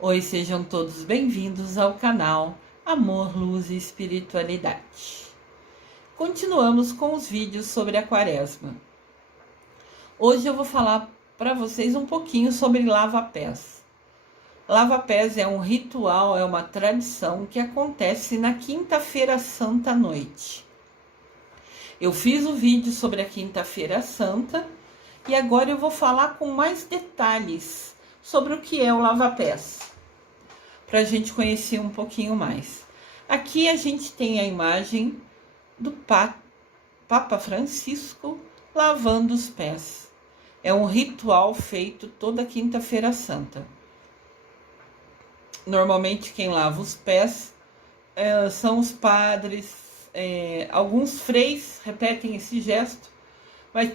Oi, sejam todos bem-vindos ao canal Amor, Luz e Espiritualidade. Continuamos com os vídeos sobre a Quaresma. Hoje eu vou falar para vocês um pouquinho sobre lava-pés. Lava-pés é um ritual, é uma tradição que acontece na Quinta-feira Santa à noite. Eu fiz o vídeo sobre a Quinta-feira Santa e agora eu vou falar com mais detalhes sobre o que é o lava-pés, para a gente conhecer um pouquinho mais. Aqui a gente tem a imagem do Papa Francisco lavando os pés. É um ritual feito toda Quinta-feira Santa. Normalmente quem lava os pés são os padres, alguns freis repetem esse gesto, mas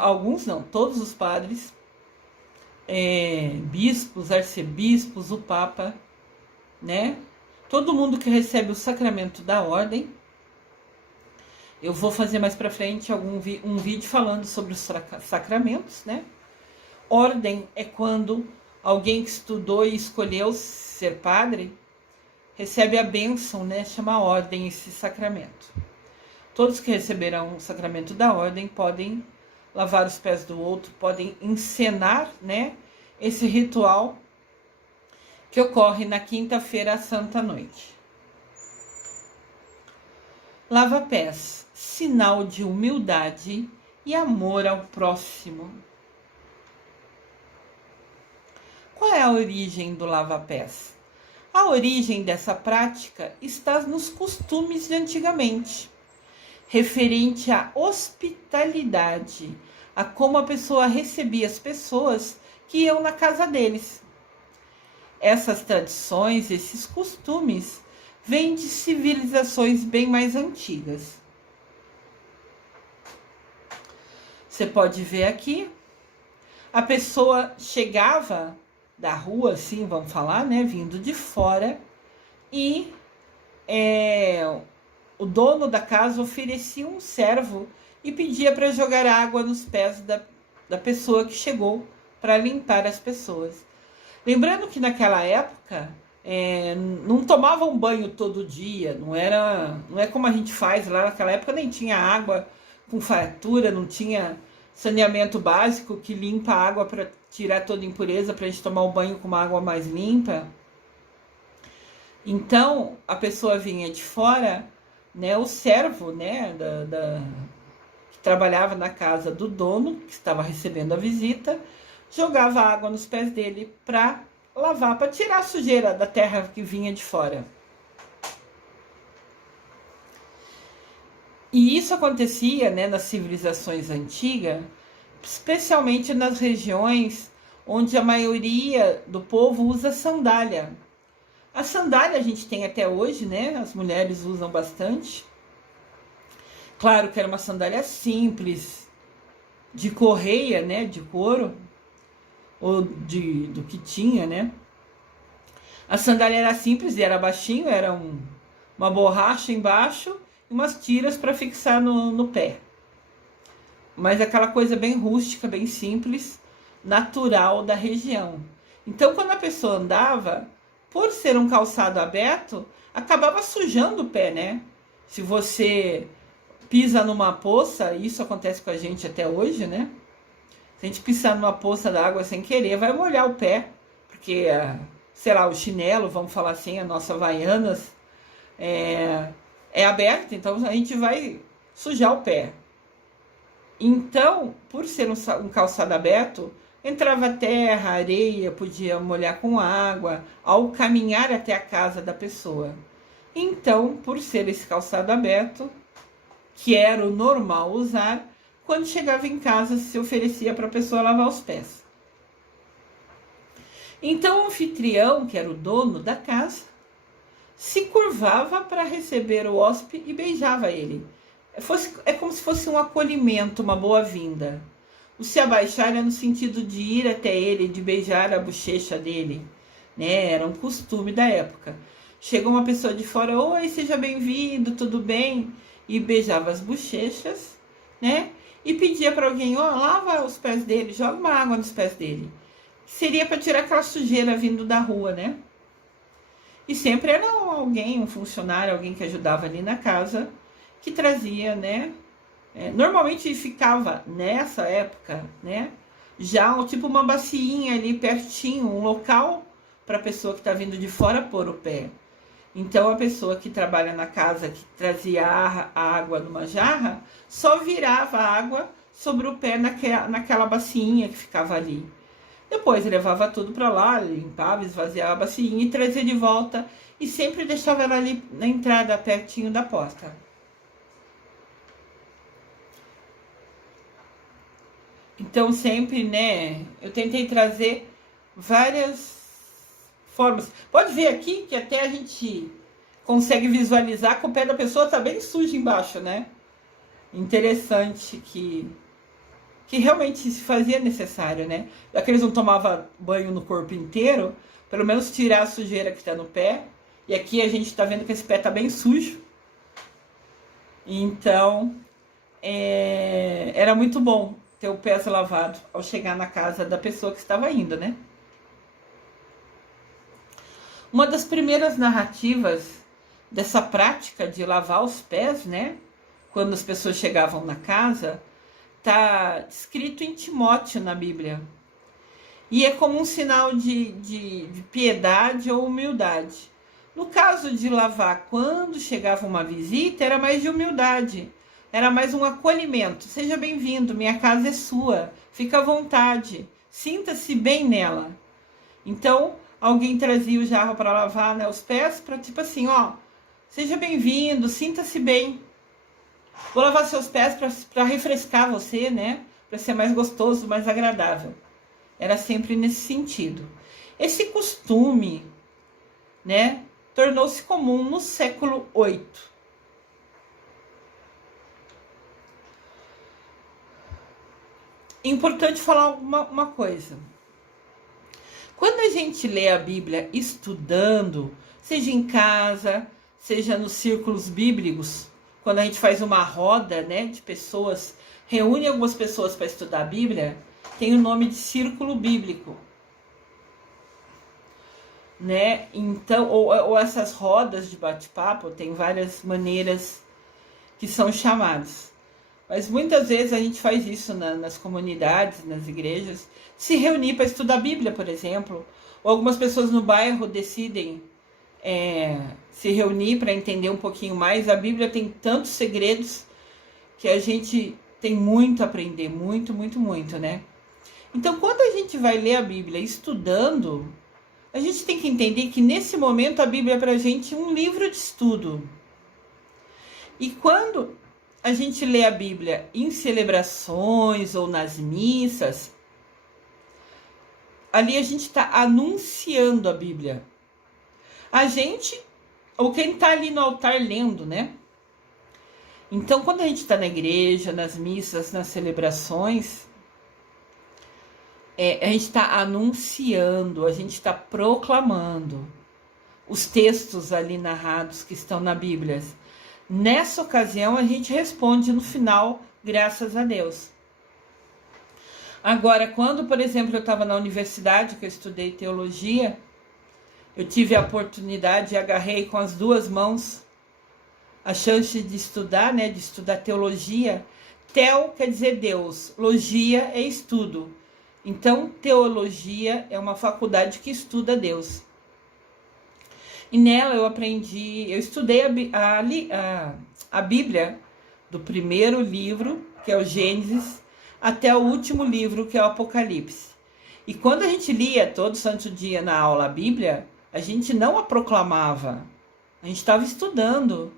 alguns não, todos os padres, bispos, arcebispos, o Papa, né? Todo mundo que recebe o sacramento da ordem. Eu vou fazer mais pra frente um vídeo falando sobre os sacramentos, né? Ordem é quando alguém que estudou e escolheu ser padre recebe a bênção, né? Chama ordem esse sacramento. Todos que receberão o sacramento da ordem podem lavar os pés do outro, podem encenar, né? Esse ritual que ocorre na Quinta-feira Santa à noite. Lava-pés, sinal de humildade e amor ao próximo. Qual é a origem do lava-pés? A origem dessa prática está nos costumes de antigamente, referente à hospitalidade, a como a pessoa recebia as pessoas que iam na casa deles. Essas tradições, esses costumes, vêm de civilizações bem mais antigas. Você pode ver aqui, a pessoa chegava da rua, assim, vamos falar, né, vindo de fora, e o dono da casa oferecia um servo e pedia para jogar água nos pés da pessoa que chegou para limpar as pessoas. Lembrando que naquela época não tomavam banho todo dia, não é como a gente faz lá naquela época, nem tinha água com fartura, não tinha saneamento básico que limpa a água para tirar toda a impureza, para a gente tomar um banho com uma água mais limpa. Então a pessoa vinha de fora, né, o servo, né, que trabalhava na casa do dono, que estava recebendo a visita, jogava água nos pés dele para lavar, para tirar a sujeira da terra que vinha de fora. E isso acontecia, né, nas civilizações antigas, especialmente nas regiões onde a maioria do povo usa sandália. A sandália a gente tem até hoje, né? As mulheres usam bastante. Claro que era uma sandália simples, de correia, né, de couro, ou do que tinha, né? A sandália era simples e era baixinho, era uma borracha embaixo e umas tiras para fixar no pé. Mas aquela coisa bem rústica, bem simples, natural da região. Então, quando a pessoa andava, por ser um calçado aberto, acabava sujando o pé, né? Se você pisa numa poça, isso acontece com a gente até hoje, né? Se a gente pisar numa poça d'água sem querer, vai molhar o pé, porque, sei lá, o chinelo, vamos falar assim, a nossa Havaianas, é aberto, então a gente vai sujar o pé. Então, por ser um calçado aberto, entrava terra, areia, podia molhar com água, ao caminhar até a casa da pessoa. Então, por ser esse calçado aberto, que era o normal usar, quando chegava em casa, se oferecia para a pessoa lavar os pés. Então, o anfitrião, que era o dono da casa, se curvava para receber o hóspede e beijava ele. É como se fosse um acolhimento, uma boa-vinda. O se abaixar era no sentido de ir até ele, de beijar a bochecha dele, né? Era um costume da época. Chegou uma pessoa de fora, oi, seja bem-vindo, tudo bem? E beijava as bochechas, né? E pedia para alguém, lava os pés dele, joga uma água nos pés dele. seria para tirar aquela sujeira vindo da rua, né? E sempre era alguém, um funcionário, alguém que ajudava ali na casa, que trazia, né? Normalmente ficava nessa época, né? Já tipo uma baciinha ali pertinho, um local para a pessoa que está vindo de fora pôr o pé. Então a pessoa que trabalha na casa, que trazia a água numa jarra, só virava a água sobre o pé naquela baciinha que ficava ali. Depois levava tudo para lá, limpava, esvaziava a baciinha e trazia de volta e sempre deixava ela ali na entrada, pertinho da porta. Então sempre, né, eu tentei trazer várias formas. Pode ver aqui que até a gente consegue visualizar que o pé da pessoa tá bem sujo embaixo, né? Interessante que realmente se fazia necessário, né? Já que eles não tomavam banho no corpo inteiro, pelo menos tirar a sujeira que tá no pé. E aqui a gente tá vendo que esse pé tá bem sujo. Então, era muito bom ter o pé lavado ao chegar na casa da pessoa que estava indo, né? Uma das primeiras narrativas dessa prática de lavar os pés, né? Quando as pessoas chegavam na casa, está escrito em Timóteo na Bíblia. E é como um sinal de piedade ou humildade. No caso de lavar quando chegava uma visita, era mais de humildade. Era mais um acolhimento. Seja bem-vindo, minha casa é sua. Fica à vontade. Sinta-se bem nela. Então, alguém trazia o jarro para lavar, né, os pés, para tipo assim, ó, seja bem-vindo, sinta-se bem. Vou lavar seus pés para refrescar você, né? Para ser mais gostoso, mais agradável. Era sempre nesse sentido. Esse costume, né, tornou-se comum no século VIII. Importante falar uma coisa. Quando a gente lê a Bíblia estudando, seja em casa, seja nos círculos bíblicos, quando a gente faz uma roda, né, de pessoas, reúne algumas pessoas para estudar a Bíblia, tem o nome de círculo bíblico, né? Então, ou essas rodas de bate-papo, tem várias maneiras que são chamadas. Mas muitas vezes a gente faz isso nas comunidades, nas igrejas, se reunir para estudar a Bíblia, por exemplo. Ou algumas pessoas no bairro decidem se reunir para entender um pouquinho mais. A Bíblia tem tantos segredos que a gente tem muito a aprender, muito, muito, muito, né? Então, quando a gente vai ler a Bíblia estudando, a gente tem que entender que nesse momento a Bíblia é para a gente um livro de estudo. E quando a gente lê a Bíblia em celebrações ou nas missas, ali a gente está anunciando a Bíblia. A gente, ou quem está ali no altar lendo, né? Então, quando a gente está na igreja, nas missas, nas celebrações, a gente está anunciando, a gente está proclamando os textos ali narrados que estão na Bíblia. Nessa ocasião, a gente responde no final, graças a Deus. Agora, quando, por exemplo, eu estava na universidade, que eu estudei teologia, eu tive a oportunidade e agarrei com as duas mãos a chance de estudar, né, de estudar teologia. Tel quer dizer Deus, logia é estudo. Então, teologia é uma faculdade que estuda Deus. E nela eu aprendi, eu estudei a Bíblia, do primeiro livro, que é o Gênesis, até o último livro, que é o Apocalipse. E quando a gente lia todo santo dia na aula a Bíblia, a gente não a proclamava, a gente estava estudando.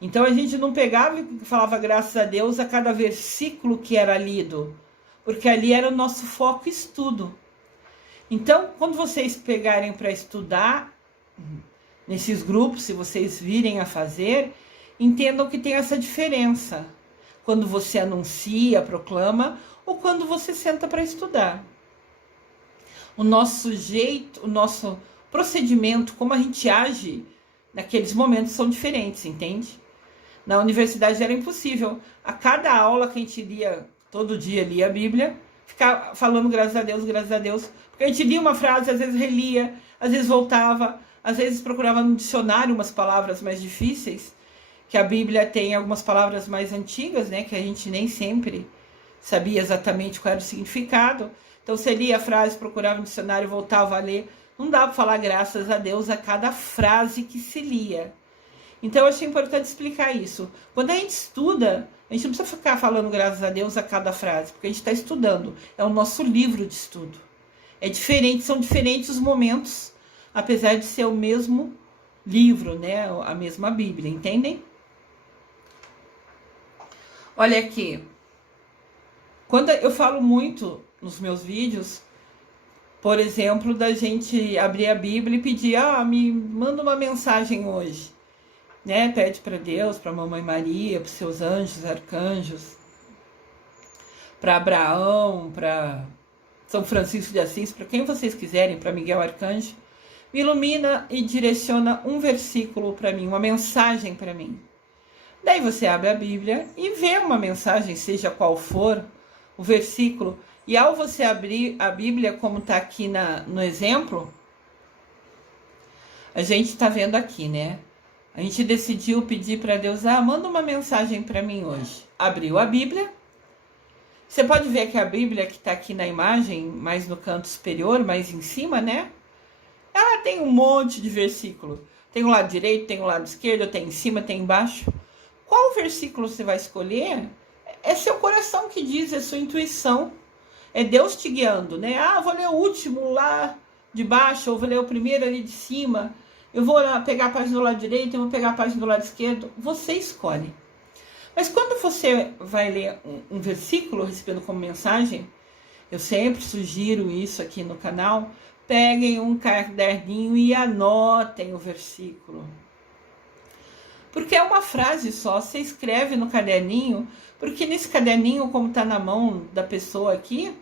Então a gente não pegava e falava graças a Deus a cada versículo que era lido, porque ali era o nosso foco estudo. Então, quando vocês pegarem para estudar nesses grupos, se vocês virem a fazer, entendam que tem essa diferença. Quando você anuncia, proclama, ou quando você senta para estudar. O nosso jeito, o nosso procedimento, como a gente age naqueles momentos são diferentes, entende? Na universidade era impossível. A cada aula que a gente lia, todo dia lia a Bíblia, ficar falando graças a Deus, porque a gente lia uma frase, às vezes relia, às vezes voltava, às vezes procurava no dicionário umas palavras mais difíceis, que a Bíblia tem algumas palavras mais antigas, né, que a gente nem sempre sabia exatamente qual era o significado. Então você lia a frase, procurava no dicionário, voltava a ler. Não dá para falar graças a Deus a cada frase que se lia. Então eu achei importante explicar isso. Quando a gente estuda, a gente não precisa ficar falando graças a Deus a cada frase, porque a gente está estudando. É o nosso livro de estudo. É diferente, são diferentes os momentos, apesar de ser o mesmo livro, né? A mesma Bíblia, entendem? Olha aqui. Quando eu falo muito nos meus vídeos, por exemplo, da gente abrir a Bíblia e pedir, me manda uma mensagem hoje. Né? Pede para Deus, para a Mamãe Maria, para os seus anjos, arcanjos, para Abraão, para São Francisco de Assis, para quem vocês quiserem, para Miguel Arcanjo. Me ilumina e direciona um versículo para mim, uma mensagem para mim. Daí você abre a Bíblia e vê uma mensagem, seja qual for o versículo. E ao você abrir a Bíblia, como está aqui no exemplo, a gente está vendo aqui, né? A gente decidiu pedir para Deus, manda uma mensagem para mim hoje. Abriu a Bíblia. Você pode ver que a Bíblia que está aqui na imagem, mais no canto superior, mais em cima, né? Ela tem um monte de versículo. Tem o lado direito, tem o lado esquerdo, tem em cima, tem embaixo. Qual versículo você vai escolher? É seu coração que diz, é sua intuição. É Deus te guiando, né? Vou ler o último lá de baixo, ou vou ler o primeiro ali de cima. Eu vou pegar a página do lado direito, eu vou pegar a página do lado esquerdo. Você escolhe. Mas quando você vai ler um versículo recebendo como mensagem, eu sempre sugiro isso aqui no canal, peguem um caderninho e anotem o versículo. Porque é uma frase só, você escreve no caderninho, porque nesse caderninho, como está na mão da pessoa aqui,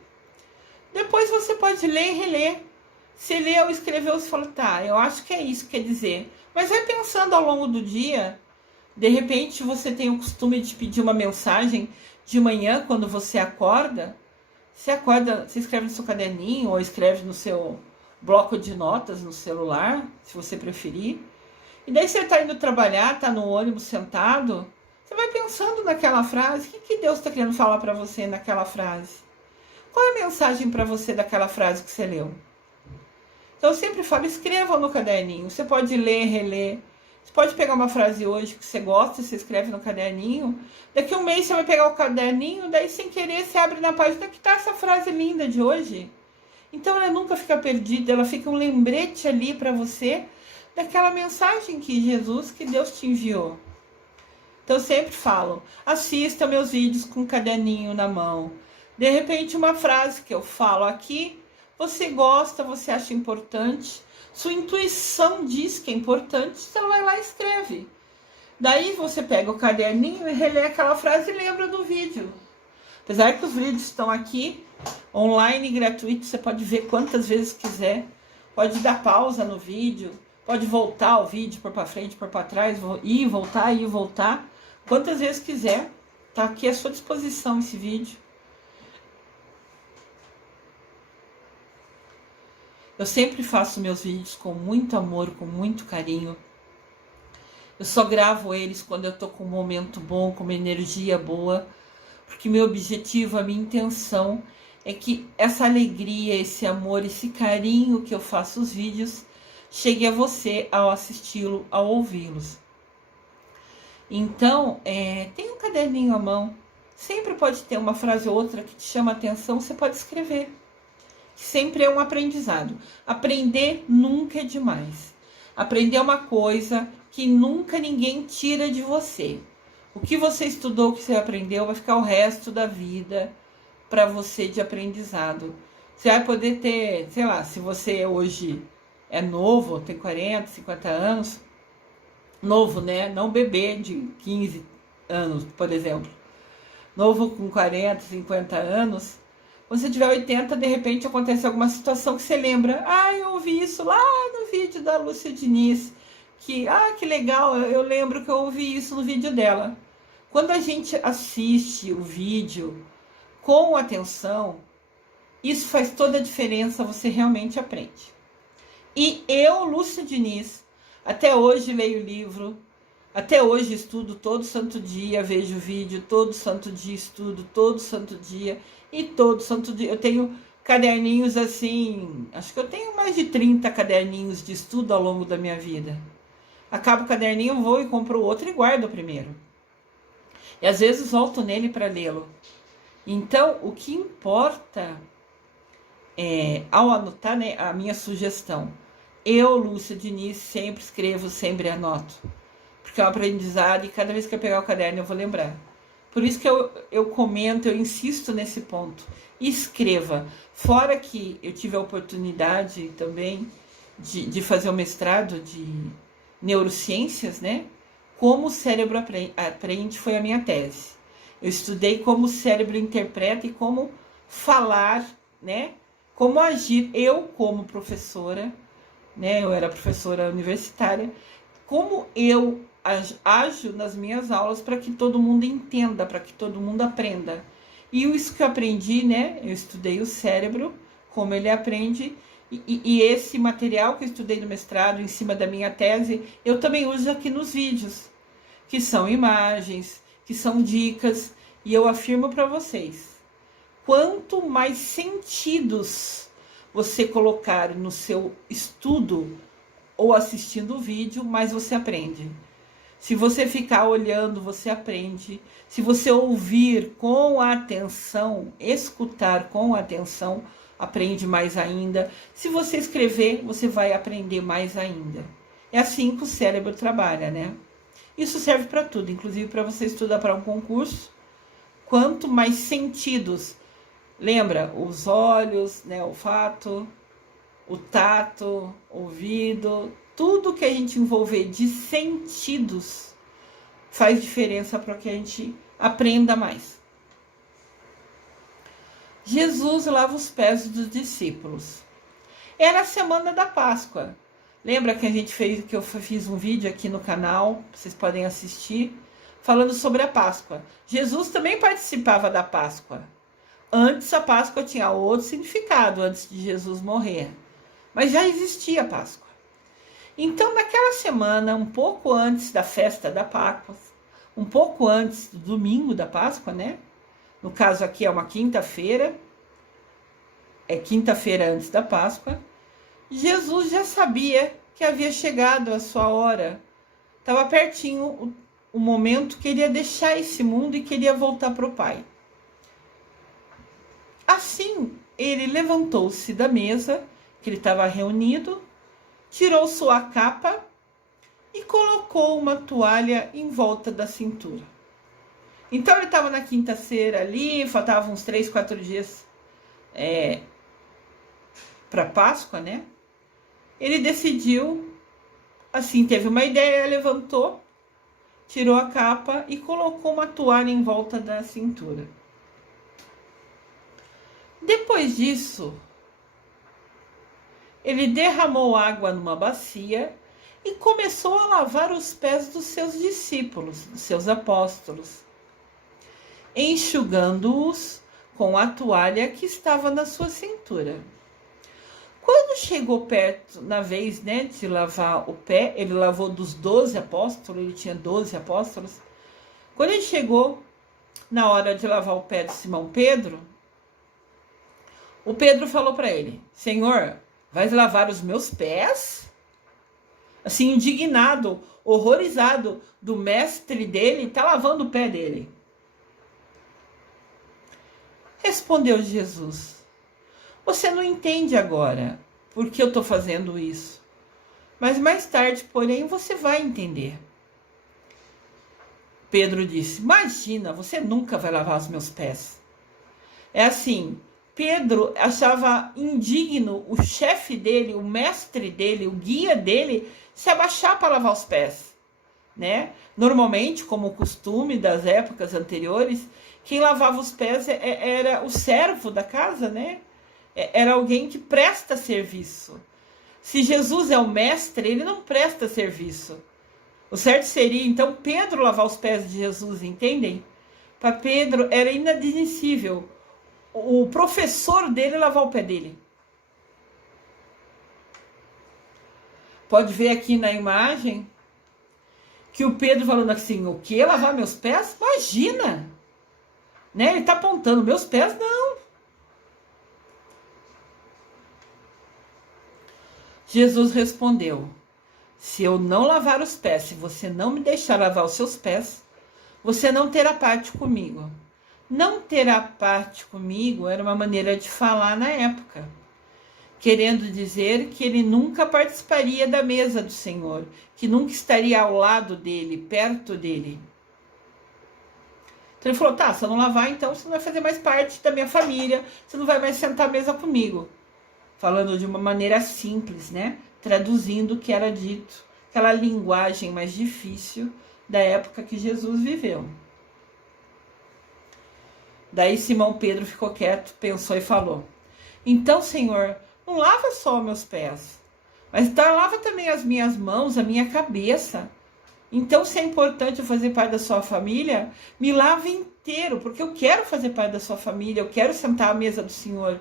depois você pode ler e reler. Você leu, escreveu, você fala, eu acho que é isso que quer dizer. Mas vai pensando ao longo do dia, de repente você tem o costume de pedir uma mensagem de manhã, quando você acorda, você escreve no seu caderninho, ou escreve no seu bloco de notas no celular, se você preferir. E daí você está indo trabalhar, está no ônibus sentado, você vai pensando naquela frase, o que Deus está querendo falar para você naquela frase? Qual é a mensagem para você daquela frase que você leu? Então eu sempre falo, escreva no caderninho. Você pode ler, reler. Você pode pegar uma frase hoje que você gosta, você escreve no caderninho. Daqui a um mês você vai pegar o caderninho, daí sem querer você abre na página que está essa frase linda de hoje. Então ela nunca fica perdida, ela fica um lembrete ali para você daquela mensagem que Jesus, que Deus te enviou. Então eu sempre falo, assista meus vídeos com um caderninho na mão. De repente uma frase que eu falo aqui, você gosta, você acha importante, sua intuição diz que é importante, você vai lá e escreve. Daí você pega o caderninho e relê aquela frase e lembra do vídeo. Apesar que os vídeos estão aqui, online, gratuito, você pode ver quantas vezes quiser. Pode dar pausa no vídeo, pode voltar o vídeo, pôr para frente, pôr para trás, ir e voltar. Quantas vezes quiser, tá aqui à sua disposição esse vídeo. Eu sempre faço meus vídeos com muito amor, com muito carinho. Eu só gravo eles quando eu tô com um momento bom, com uma energia boa, porque meu objetivo, a minha intenção é que essa alegria, esse amor, esse carinho que eu faço os vídeos chegue a você ao assisti-lo, ao ouvi-los. Então, tem um caderninho à mão, sempre pode ter uma frase ou outra que te chama a atenção, você pode escrever. Sempre é um aprendizado. Aprender nunca é demais. Aprender é uma coisa que nunca ninguém tira de você. O que você estudou, o que você aprendeu, vai ficar o resto da vida para você de aprendizado. Você vai poder ter, sei lá, se você hoje é novo, tem 40, 50 anos, novo, né? Não bebê de 15 anos, por exemplo. Novo com 40, 50 anos. Quando você tiver 80, de repente acontece alguma situação que você lembra. Eu ouvi isso lá no vídeo da Lúcia Diniz. Que legal, eu lembro que eu ouvi isso no vídeo dela. Quando a gente assiste o vídeo com atenção, Isso faz toda a diferença, você realmente aprende. E eu, Lúcia Diniz, até hoje leio livro, até hoje estudo todo santo dia, vejo vídeo, todo santo dia estudo, todo santo dia, e todo santo dia eu tenho caderninhos assim, acho que eu tenho mais de 30 caderninhos de estudo ao longo da minha vida. Acabo o caderninho, vou e compro outro e guardo o primeiro. E às vezes volto nele para lê-lo. Então, o que importa ao anotar, né, a minha sugestão, eu, Lúcia Diniz, sempre escrevo, sempre anoto. Porque é um aprendizado e cada vez que eu pegar o caderno eu vou lembrar. Por isso que eu comento, eu insisto nesse ponto. Escreva. Fora que eu tive a oportunidade também de fazer o mestrado de neurociências, né? Como o cérebro aprende foi a minha tese. Eu estudei como o cérebro interpreta e como falar, né? Como agir. Eu, como professora, né? Eu era professora universitária. Como eu ajo nas minhas aulas para que todo mundo entenda, para que todo mundo aprenda. E isso que eu aprendi, né? Eu estudei o cérebro, como ele aprende, e esse material que eu estudei no mestrado, em cima da minha tese, eu também uso aqui nos vídeos, que são imagens, que são dicas, e eu afirmo para vocês, quanto mais sentidos você colocar no seu estudo ou assistindo o vídeo, mais você aprende. Se você ficar olhando, você aprende. Se você ouvir com atenção, escutar com atenção, aprende mais ainda. Se você escrever, você vai aprender mais ainda. É assim que o cérebro trabalha, né? Isso serve para tudo, inclusive para você estudar para um concurso. Quanto mais sentidos, lembra, os olhos, né, o olfato, o tato, o ouvido, tudo que a gente envolver de sentidos faz diferença para que a gente aprenda mais. Jesus lava os pés dos discípulos. Era a semana da Páscoa. Lembra que eu fiz um vídeo aqui no canal, vocês podem assistir, falando sobre a Páscoa. Jesus também participava da Páscoa. Antes a Páscoa tinha outro significado, antes de Jesus morrer. Mas já existia a Páscoa. Então, naquela semana, um pouco antes da festa da Páscoa, um pouco antes do domingo da Páscoa, né? No caso aqui é uma quinta-feira, é quinta-feira antes da Páscoa, Jesus já sabia que havia chegado a sua hora. Estava pertinho o momento que ele ia deixar esse mundo e queria voltar para o Pai. Assim, ele levantou-se da mesa, que ele estava reunido, tirou sua capa e colocou uma toalha em volta da cintura. Então ele estava na quinta-feira ali, faltavam uns 3, 4 dias para Páscoa, né? Ele decidiu, assim, teve uma ideia, levantou, tirou a capa e colocou uma toalha em volta da cintura. Depois disso, ele derramou água numa bacia e começou a lavar os pés dos seus discípulos, dos seus apóstolos, enxugando-os com a toalha que estava na sua cintura. Quando chegou perto, na vez, né, de lavar o pé, ele lavou dos 12 apóstolos, ele tinha 12 apóstolos. Quando ele chegou na hora de lavar o pé de Simão Pedro, o Pedro falou para ele: Senhor, vais lavar os meus pés? Assim, indignado, horrorizado do mestre dele, está lavando o pé dele. Respondeu Jesus: você não entende agora porque eu estou fazendo isso, mas mais tarde, porém, você vai entender. Pedro disse: imagina, você nunca vai lavar os meus pés. É assim, Pedro achava indigno o chefe dele, o mestre dele, o guia dele, se abaixar para lavar os pés, né? Normalmente, como o costume das épocas anteriores, quem lavava os pés era o servo da casa, né? Era alguém que presta serviço. Se Jesus é o mestre, ele não presta serviço. O certo seria, então, Pedro lavar os pés de Jesus, entendem? Para Pedro era inadmissível o professor dele lavar o pé dele. Pode ver aqui na imagem que o Pedro falando assim, o que? Lavar meus pés? Imagina! Né? Ele está apontando, meus pés não. Jesus respondeu, se eu não lavar os pés, se você não me deixar lavar os seus pés, você não terá parte comigo. Não terá parte comigo era uma maneira de falar na época, querendo dizer que ele nunca participaria da mesa do Senhor, que nunca estaria ao lado dele, perto dele. Então ele falou, tá, se eu não lavar, então você não vai fazer mais parte da minha família, você não vai mais sentar à mesa comigo. Falando de uma maneira simples, né? Traduzindo o que era dito, aquela linguagem mais difícil da época que Jesus viveu. Daí Simão Pedro ficou quieto, pensou e falou, então, Senhor, não lava só meus pés, mas então lava também as minhas mãos, a minha cabeça. Então, se é importante eu fazer parte da sua família, me lave inteiro, porque eu quero fazer parte da sua família, eu quero sentar à mesa do Senhor.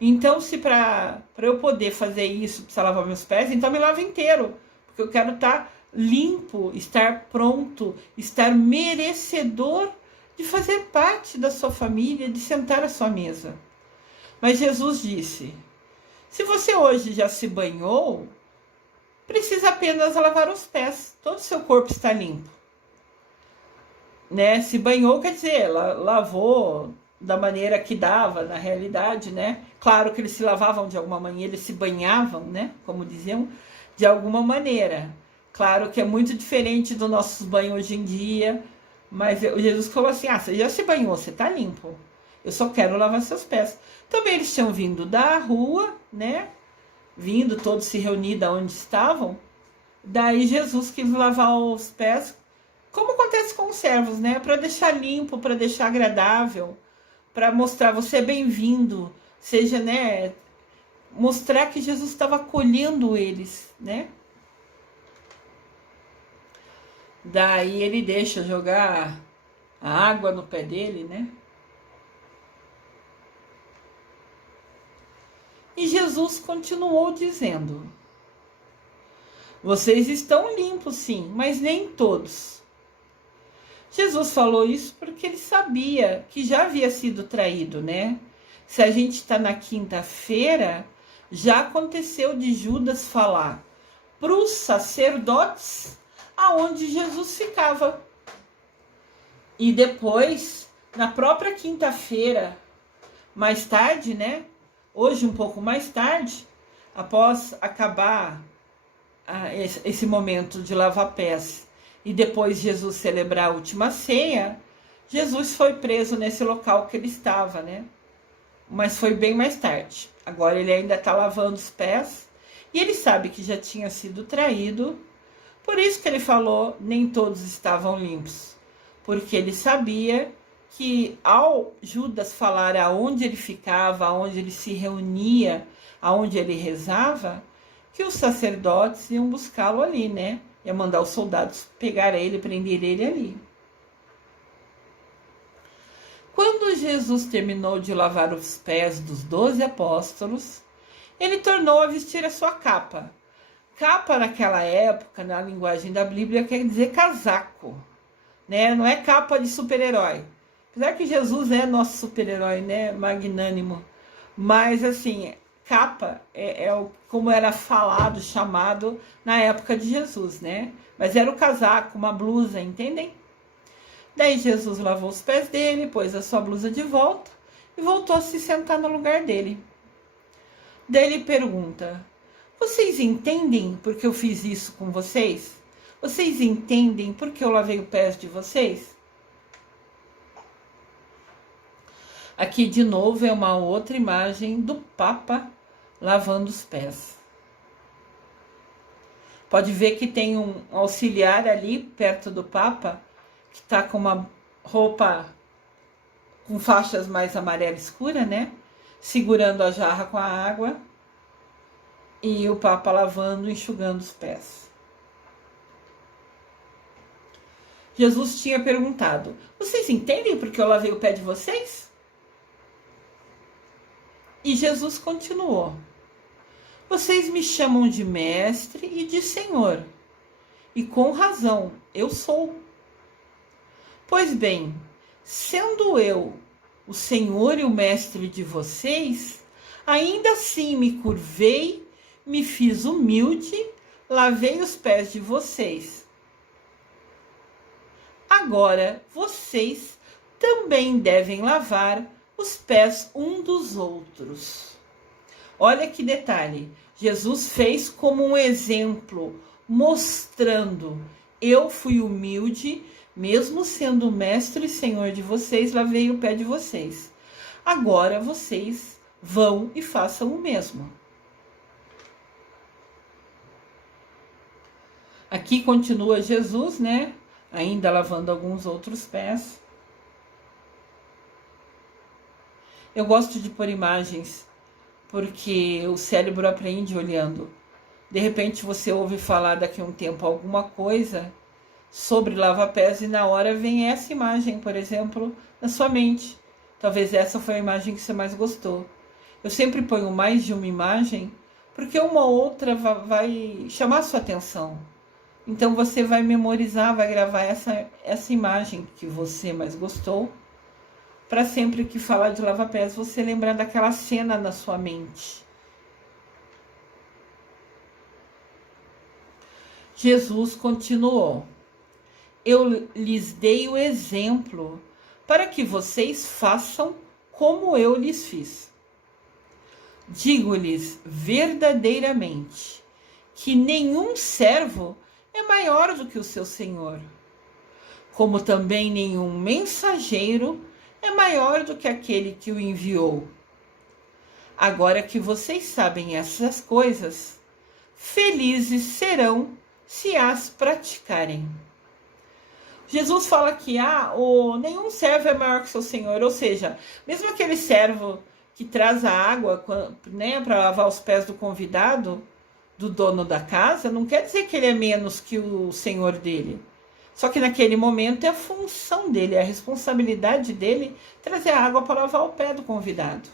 Então, se para eu poder fazer isso, precisa lavar meus pés, então me lave inteiro, porque eu quero estar limpo, estar pronto, estar merecedor de fazer parte da sua família, de sentar à sua mesa. Mas Jesus disse, se você hoje já se banhou, precisa apenas lavar os pés, todo o seu corpo está limpo. Né? Se banhou, quer dizer, lavou da maneira que dava, na realidade, né? Claro que eles se lavavam de alguma maneira, eles se banhavam, né? Como diziam, de alguma maneira. Claro que é muito diferente do nosso banho hoje em dia, mas Jesus falou assim, você já se banhou, você está limpo. Eu só quero lavar seus pés. Também eles tinham vindo da rua, né? Vindo, todos se reunidos onde estavam. Daí Jesus quis lavar os pés, como acontece com os servos, né? Para deixar limpo, para deixar agradável, para mostrar você é bem-vindo, seja, né? Mostrar que Jesus estava acolhendo eles, né? Daí ele deixa jogar a água no pé dele, né? E Jesus continuou dizendo, vocês estão limpos sim, mas nem todos. Jesus falou isso porque ele sabia que já havia sido traído, né? Se a gente está na quinta-feira, já aconteceu de Judas falar para os sacerdotes aonde Jesus ficava. E depois, na própria quinta-feira, mais tarde, né? Hoje, um pouco mais tarde, após acabar esse momento de lavar pés e depois Jesus celebrar a última ceia, Jesus foi preso nesse local que ele estava, né? Mas foi bem mais tarde. Agora ele ainda está lavando os pés e ele sabe que já tinha sido traído. Por isso que ele falou, nem todos estavam limpos. Porque ele sabia que ao Judas falar aonde ele ficava, aonde ele se reunia, aonde ele rezava, que os sacerdotes iam buscá-lo ali, né? Ia mandar os soldados pegar ele, prender ele ali. Quando Jesus terminou de lavar os pés dos 12 apóstolos, ele tornou a vestir a sua capa. Capa naquela época, na linguagem da Bíblia, quer dizer casaco, né? Não é capa de super-herói. Apesar que Jesus é nosso super-herói, né? Magnânimo. Mas, assim, capa como era falado, chamado na época de Jesus, né? Mas era o casaco, uma blusa, entendem? Daí Jesus lavou os pés dele, pôs a sua blusa de volta e voltou a se sentar no lugar dele. Daí ele pergunta, vocês entendem por que eu fiz isso com vocês? Vocês entendem por que eu lavei os pés de vocês? Aqui de novo é uma outra imagem do Papa lavando os pés. Pode ver que tem um auxiliar ali perto do Papa, que está com uma roupa com faixas mais amarela escura, né? Segurando a jarra com a água. E o Papa lavando, enxugando os pés. Jesus tinha perguntado, vocês entendem por que eu lavei o pé de vocês? E Jesus continuou: vocês me chamam de mestre e de senhor, e com razão, eu sou. Pois bem, sendo eu o senhor e o mestre de vocês, ainda assim me curvei, me fiz humilde, lavei os pés de vocês. Agora vocês também devem lavar os pés um dos outros. Olha que detalhe, Jesus fez como um exemplo, mostrando: eu fui humilde, mesmo sendo o mestre e senhor de vocês, lavei o pé de vocês. Agora vocês vão e façam o mesmo. Aqui continua Jesus, né? Ainda lavando alguns outros pés. Eu gosto de pôr imagens, porque o cérebro aprende olhando. De repente você ouve falar daqui a um tempo alguma coisa sobre lava-pés e na hora vem essa imagem, por exemplo, na sua mente. Talvez essa foi a imagem que você mais gostou. Eu sempre ponho mais de uma imagem, porque uma outra vai chamar a sua atenção. Então você vai memorizar, vai gravar essa imagem que você mais gostou, para sempre que falar de lava-pés, você lembrar daquela cena na sua mente. Jesus continuou: eu lhes dei o exemplo para que vocês façam como eu lhes fiz. Digo-lhes verdadeiramente que nenhum servo é maior do que o seu senhor, como também nenhum mensageiro é maior do que aquele que o enviou. Agora que vocês sabem essas coisas, felizes serão se as praticarem. Jesus fala que nenhum servo é maior que seu senhor, ou seja, mesmo aquele servo que traz a água, né, para lavar os pés do convidado, do dono da casa, não quer dizer que ele é menos que o senhor dele. Só que naquele momento é a função dele, é a responsabilidade dele trazer a água para lavar o pé do convidado.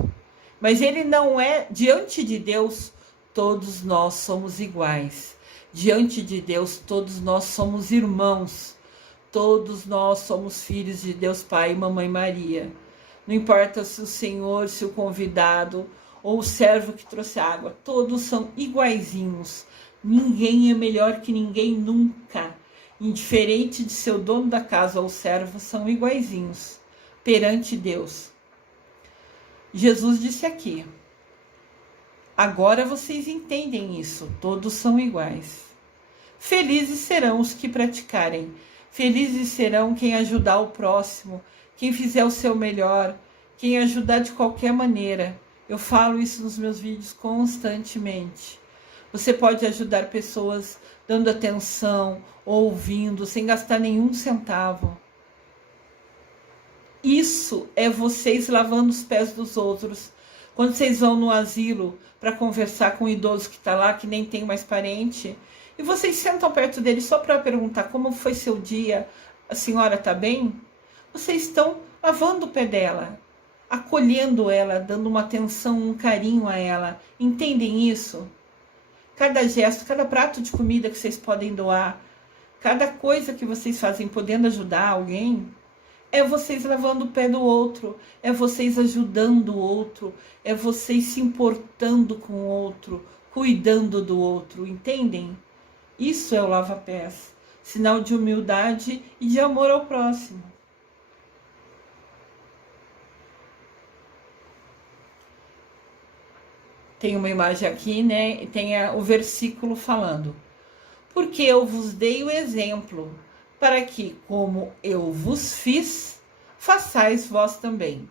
Mas ele não é, diante de Deus, todos nós somos iguais. Diante de Deus, todos nós somos irmãos. Todos nós somos filhos de Deus Pai e Mamãe Maria. Não importa se o Senhor, se o convidado ou o servo que trouxe água, todos são iguaizinhos. Ninguém é melhor que ninguém nunca. Indiferente de ser o dono da casa ou o servo, são iguaizinhos perante Deus. Jesus disse aqui: agora vocês entendem isso, todos são iguais. Felizes serão os que praticarem. Felizes serão quem ajudar o próximo, quem fizer o seu melhor, quem ajudar de qualquer maneira. Eu falo isso nos meus vídeos constantemente. Você pode ajudar pessoas dando atenção, ouvindo, sem gastar nenhum centavo. Isso é vocês lavando os pés dos outros. Quando vocês vão no asilo para conversar com o idoso que está lá, que nem tem mais parente, e vocês sentam perto dele só para perguntar como foi seu dia, a senhora está bem? Vocês estão lavando o pé dela, acolhendo ela, dando uma atenção, um carinho a ela. Entendem isso? Cada gesto, cada prato de comida que vocês podem doar, cada coisa que vocês fazem podendo ajudar alguém, é vocês lavando o pé do outro, é vocês ajudando o outro, é vocês se importando com o outro, cuidando do outro, entendem? Isso é o lava-pés, sinal de humildade e de amor ao próximo. Tem uma imagem aqui, né? E tem o versículo falando: porque eu vos dei o exemplo, para que, como eu vos fiz, façais vós também.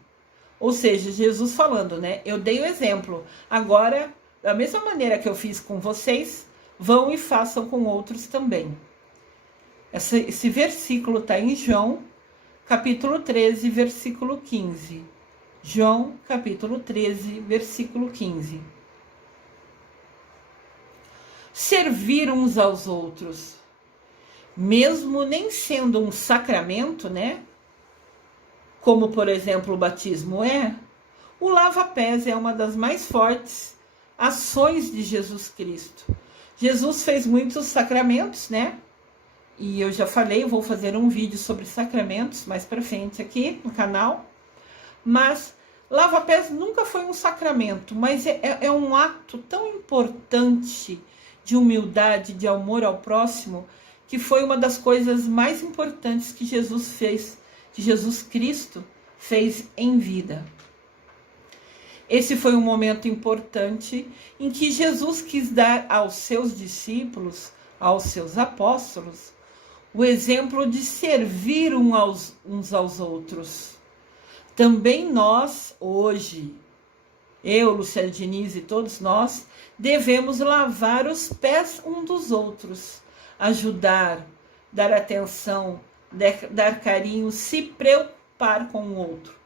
Ou seja, Jesus falando, né? Eu dei o exemplo. Agora, da mesma maneira que eu fiz com vocês, vão e façam com outros também. Esse versículo está em João, capítulo 13, versículo 15. João, capítulo 13, versículo 15. Servir uns aos outros, mesmo nem sendo um sacramento, né? Como, por exemplo, o batismo é, O lava-pés é uma das mais fortes ações de Jesus Cristo. Jesus fez muitos sacramentos, né? E eu já falei, vou fazer um vídeo sobre sacramentos mais para frente aqui no canal. Mas lava-pés nunca foi um sacramento, mas é um ato tão importante de humildade, de amor ao próximo, que foi uma das coisas mais importantes que Jesus fez, que Jesus Cristo fez em vida. Esse foi um momento importante em que Jesus quis dar aos seus discípulos, aos seus apóstolos, o exemplo de servir uns aos outros. Também nós, hoje, eu, Luciana Diniz e todos nós, devemos lavar os pés uns dos outros, ajudar, dar atenção, dar carinho, se preocupar com o outro.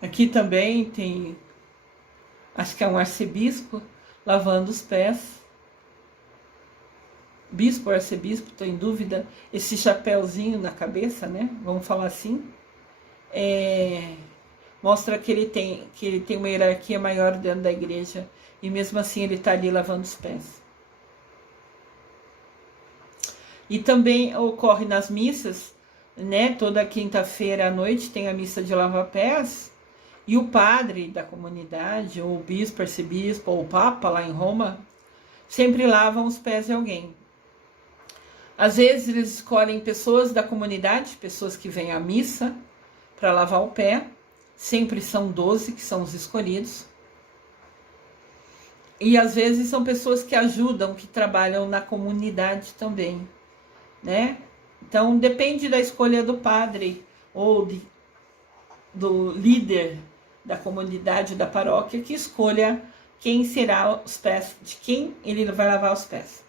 Aqui também tem, acho que é um arcebispo, lavando os pés. Bispo ou arcebispo, estou em dúvida. Esse chapéuzinho na cabeça, né? Vamos falar assim. Mostra que ele tem uma hierarquia maior dentro da igreja. E mesmo assim ele está ali lavando os pés. E também ocorre nas missas, né? Toda quinta-feira à noite tem a missa de lava-pés. E o padre da comunidade, ou o bispo, arcebispo, ou o papa lá em Roma, sempre lavam os pés de alguém. Às vezes eles escolhem pessoas da comunidade, pessoas que vêm à missa, para lavar o pé. Sempre são 12 que são os escolhidos. E às vezes são pessoas que ajudam, que trabalham na comunidade também, né? Então depende da escolha do padre ou do líder da comunidade, da paróquia, que escolha quem será os pés, de quem ele vai lavar os pés.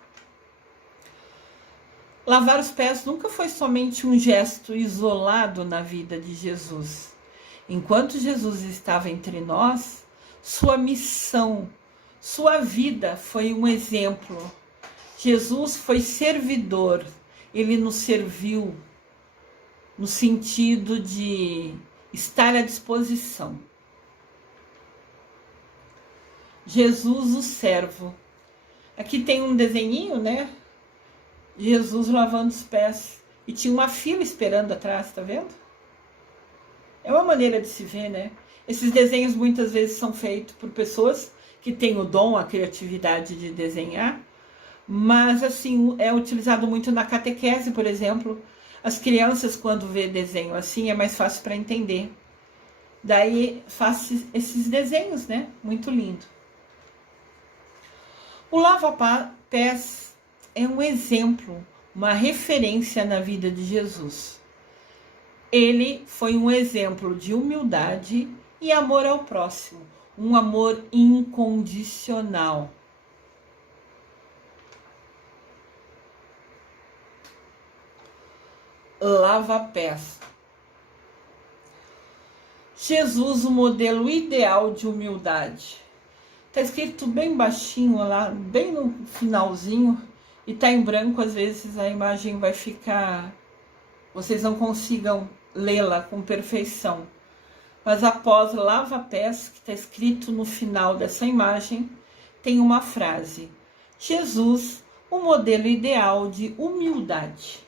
Lavar os pés nunca foi somente um gesto isolado na vida de Jesus. Enquanto Jesus estava entre nós, sua missão, sua vida foi um exemplo. Jesus foi servidor, ele nos serviu no sentido de estar à disposição. Jesus, o servo. Aqui tem um desenhinho, né? Jesus lavando os pés. E tinha uma fila esperando atrás, tá vendo? É uma maneira de se ver, né? Esses desenhos muitas vezes são feitos por pessoas que têm o dom, a criatividade de desenhar. Mas, assim, é utilizado muito na catequese, por exemplo. As crianças, quando vê desenho assim, é mais fácil para entender. Daí, faço esses desenhos, né? Muito lindo. O lava-pés é um exemplo, uma referência na vida de Jesus. Ele foi um exemplo de humildade e amor ao próximo, um amor incondicional. Lava-pés. Jesus, o modelo ideal de humildade. Está escrito bem baixinho lá, bem no finalzinho, e está em branco, às vezes a imagem vai ficar... Vocês não consigam lê-la com perfeição. Mas após lava-pés, que está escrito no final dessa imagem, tem uma frase. Jesus, o modelo ideal de humildade.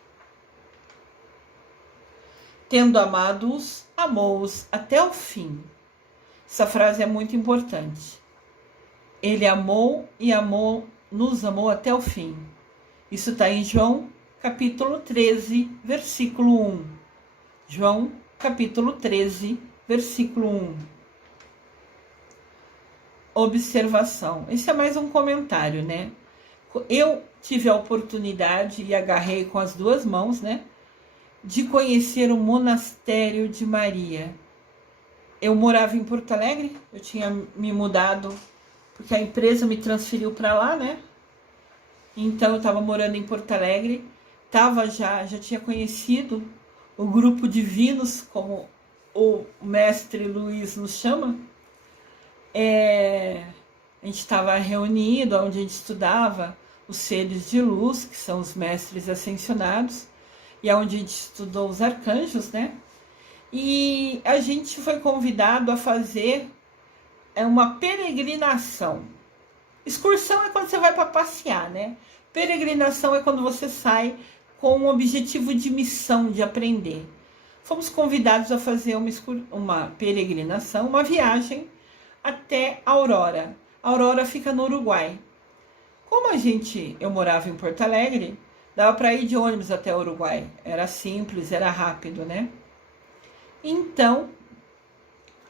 Tendo amado-os, amou-os até o fim. Essa frase é muito importante. Ele amou e nos amou até o fim. Isso está em João, capítulo 13, versículo 1. João, capítulo 13, versículo 1. Observação. Esse é mais um comentário, né? Eu tive a oportunidade e agarrei com as duas mãos, né? De conhecer o monastério de Maria. Eu morava em Porto Alegre, eu tinha me mudado porque a empresa me transferiu para lá, né? Então eu estava morando em Porto Alegre, já tinha conhecido o grupo divinos, como o mestre Luiz nos chama. A gente estava reunido, onde a gente estudava os seres de luz, que são os mestres ascensionados, e onde a gente estudou os arcanjos, né? E a gente foi convidado a fazer uma peregrinação. Excursão é quando você vai para passear, né? Peregrinação é quando você sai com o objetivo de missão, de aprender. Fomos convidados a fazer uma peregrinação, uma viagem até Aurora. Aurora fica no Uruguai. Como eu morava em Porto Alegre, dava para ir de ônibus até o Uruguai. Era simples, era rápido, né? Então,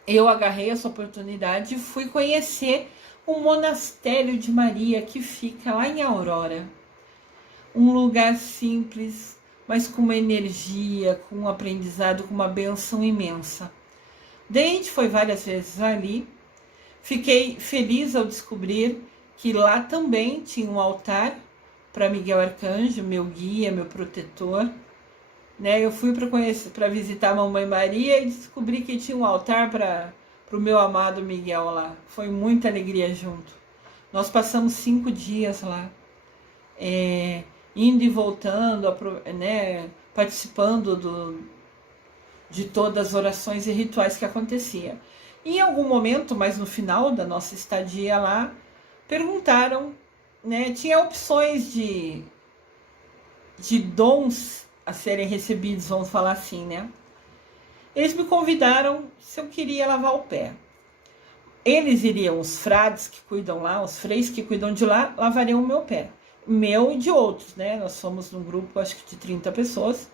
eu agarrei essa oportunidade e fui conhecer o Monastério de Maria, que fica lá em Aurora. Um lugar simples, mas com uma energia, com um aprendizado, com uma bênção imensa. Daí a gente foi várias vezes ali. Fiquei feliz ao descobrir que lá também tinha um altar para Miguel Arcanjo, meu guia, meu protetor. Né? Eu fui para visitar a Mamãe Maria e descobri que tinha um altar para o meu amado Miguel lá. Foi muita alegria junto. Nós passamos 5 dias lá, indo e voltando, né, participando de todas as orações e rituais que acontecia. Em algum momento, mas no final da nossa estadia lá, perguntaram, né, tinha opções de dons a serem recebidos, vamos falar assim, né? Eles me convidaram se eu queria lavar o pé. Eles iriam, os frades que cuidam lá, os freis que cuidam de lá, lavariam o meu pé. Meu e de outros, né? Nós somos num grupo, acho que de 30 pessoas.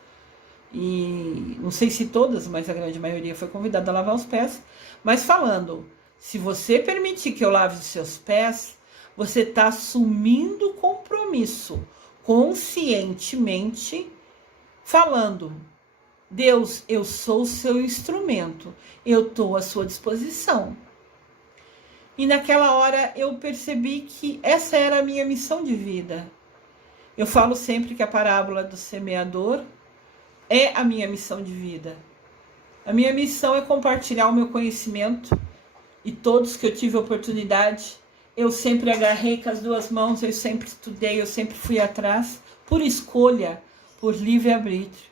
E não sei se todas, mas a grande maioria foi convidada a lavar os pés. Mas falando, se você permitir que eu lave os seus pés, você está assumindo compromisso conscientemente, falando: Deus, eu sou o seu instrumento, eu estou à sua disposição. E naquela hora eu percebi que essa era a minha missão de vida. Eu falo sempre que a parábola do semeador é a minha missão de vida. A minha missão é compartilhar o meu conhecimento, e todos que eu tive oportunidade, eu sempre agarrei com as 2 mãos, eu sempre estudei, eu sempre fui atrás, por escolha, por livre-arbítrio.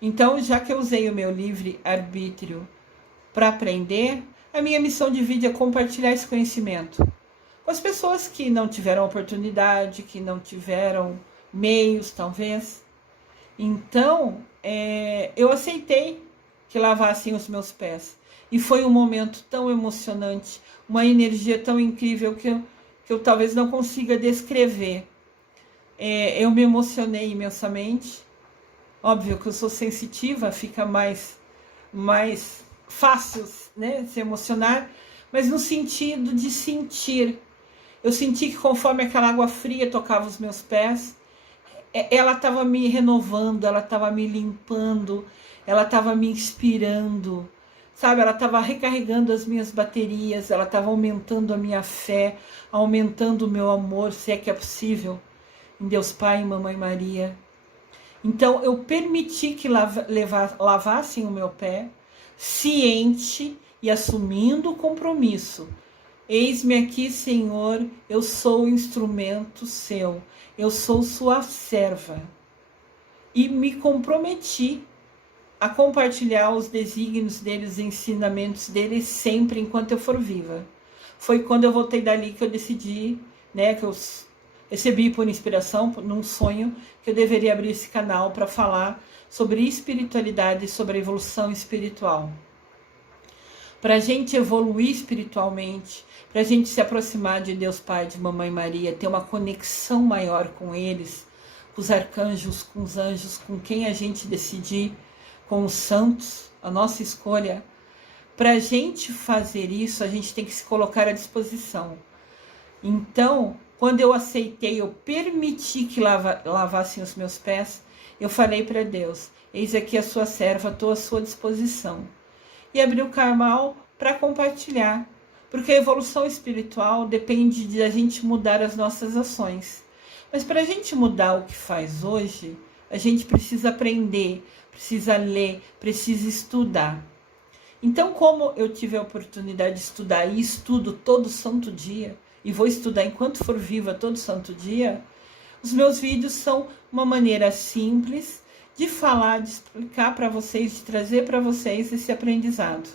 Então, já que eu usei o meu livre-arbítrio para aprender, a minha missão de vida é compartilhar esse conhecimento com as pessoas que não tiveram oportunidade, que não tiveram meios, talvez. Então, eu aceitei que lavassem os meus pés. E foi um momento tão emocionante, uma energia tão incrível que eu talvez não consiga descrever. Eu me emocionei imensamente. Óbvio que eu sou sensitiva, fica mais fácil, né, se emocionar, mas no sentido de sentir. Eu senti que conforme aquela água fria tocava os meus pés, ela estava me renovando, ela estava me limpando, ela estava me inspirando, sabe? Ela estava recarregando as minhas baterias, ela estava aumentando a minha fé, aumentando o meu amor, se é que é possível, em Deus Pai e Mamãe Maria. Então eu permiti que lavassem o meu pé, ciente e assumindo o compromisso. Eis-me aqui, Senhor, eu sou o instrumento seu, eu sou sua serva. E me comprometi a compartilhar os desígnios deles, os ensinamentos deles sempre enquanto eu for viva. Foi quando eu voltei dali que eu decidi, né, que eu recebi por inspiração, num sonho, que eu deveria abrir esse canal para falar sobre espiritualidade e sobre a evolução espiritual. Para a gente evoluir espiritualmente, para a gente se aproximar de Deus Pai, de Mamãe Maria, ter uma conexão maior com eles, com os arcanjos, com os anjos, com quem a gente decidir, com os santos, a nossa escolha. Para a gente fazer isso, a gente tem que se colocar à disposição. Então, quando eu aceitei, eu permiti que lavassem os meus pés, eu falei para Deus: eis aqui a sua serva, estou à sua disposição. E abri o canal para compartilhar, porque a evolução espiritual depende de a gente mudar as nossas ações. Mas para a gente mudar o que faz hoje, a gente precisa aprender, precisa ler, precisa estudar. Então, como eu tive a oportunidade de estudar e estudo todo santo dia, e vou estudar enquanto for viva todo santo dia, os meus vídeos são uma maneira simples de falar, de explicar para vocês, de trazer para vocês esse aprendizado.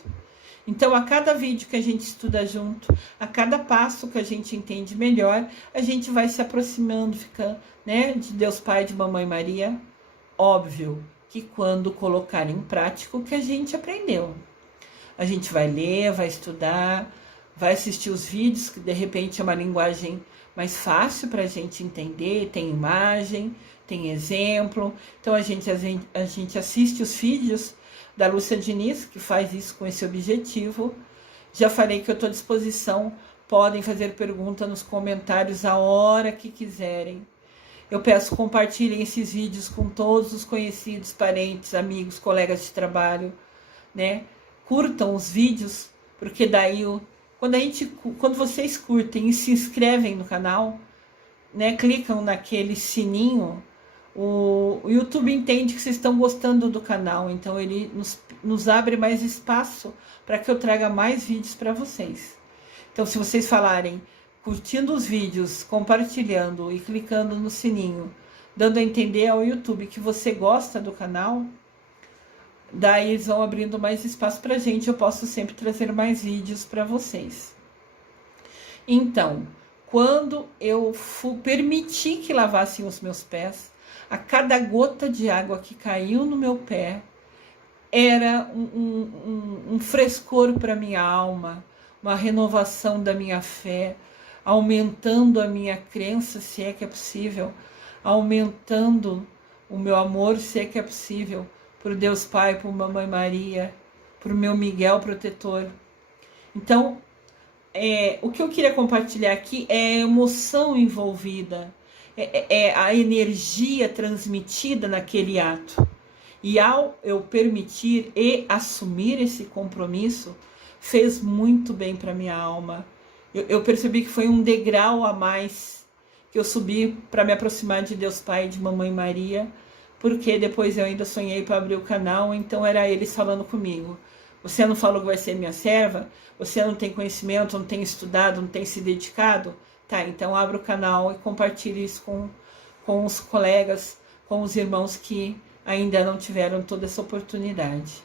Então, a cada vídeo que a gente estuda junto, a cada passo que a gente entende melhor, a gente vai se aproximando, ficando, né, de Deus Pai, de Mamãe Maria. Óbvio que quando colocar em prática o que a gente aprendeu. A gente vai ler, vai estudar, vai assistir os vídeos, que de repente é uma linguagem mais fácil para a gente entender, tem imagem, tem exemplo. Então a gente assiste os vídeos da Lúcia Diniz, que faz isso com esse objetivo. Já falei que eu estou à disposição, podem fazer pergunta nos comentários a hora que quiserem. Eu peço compartilhem esses vídeos com todos os conhecidos, parentes, amigos, colegas de trabalho, né? Curtam os vídeos, porque daí quando vocês curtem e se inscrevem no canal, né, clicam naquele sininho, o YouTube entende que vocês estão gostando do canal, então ele nos abre mais espaço para que eu traga mais vídeos para vocês. Então, se vocês falarem, curtindo os vídeos, compartilhando e clicando no sininho, dando a entender ao YouTube que você gosta do canal, daí eles vão abrindo mais espaço para a gente, eu posso sempre trazer mais vídeos para vocês. Então, quando eu permiti que lavassem os meus pés, a cada gota de água que caiu no meu pé era um frescor para minha alma, uma renovação da minha fé, aumentando a minha crença, se é que é possível, aumentando o meu amor, se é que é possível, por Deus Pai, por Mamãe Maria, por meu Miguel protetor. Então, o que eu queria compartilhar aqui é a emoção envolvida, é a energia transmitida naquele ato. E ao eu permitir e assumir esse compromisso, fez muito bem para minha alma. Eu percebi que foi um degrau a mais que eu subi para me aproximar de Deus Pai e de Mamãe Maria, porque depois eu ainda sonhei para abrir o canal, então era eles falando comigo. Você não falou que vai ser minha serva? Você não tem conhecimento, não tem estudado, não tem se dedicado? Tá, então abra o canal e compartilhe isso com os colegas, com os irmãos que ainda não tiveram toda essa oportunidade.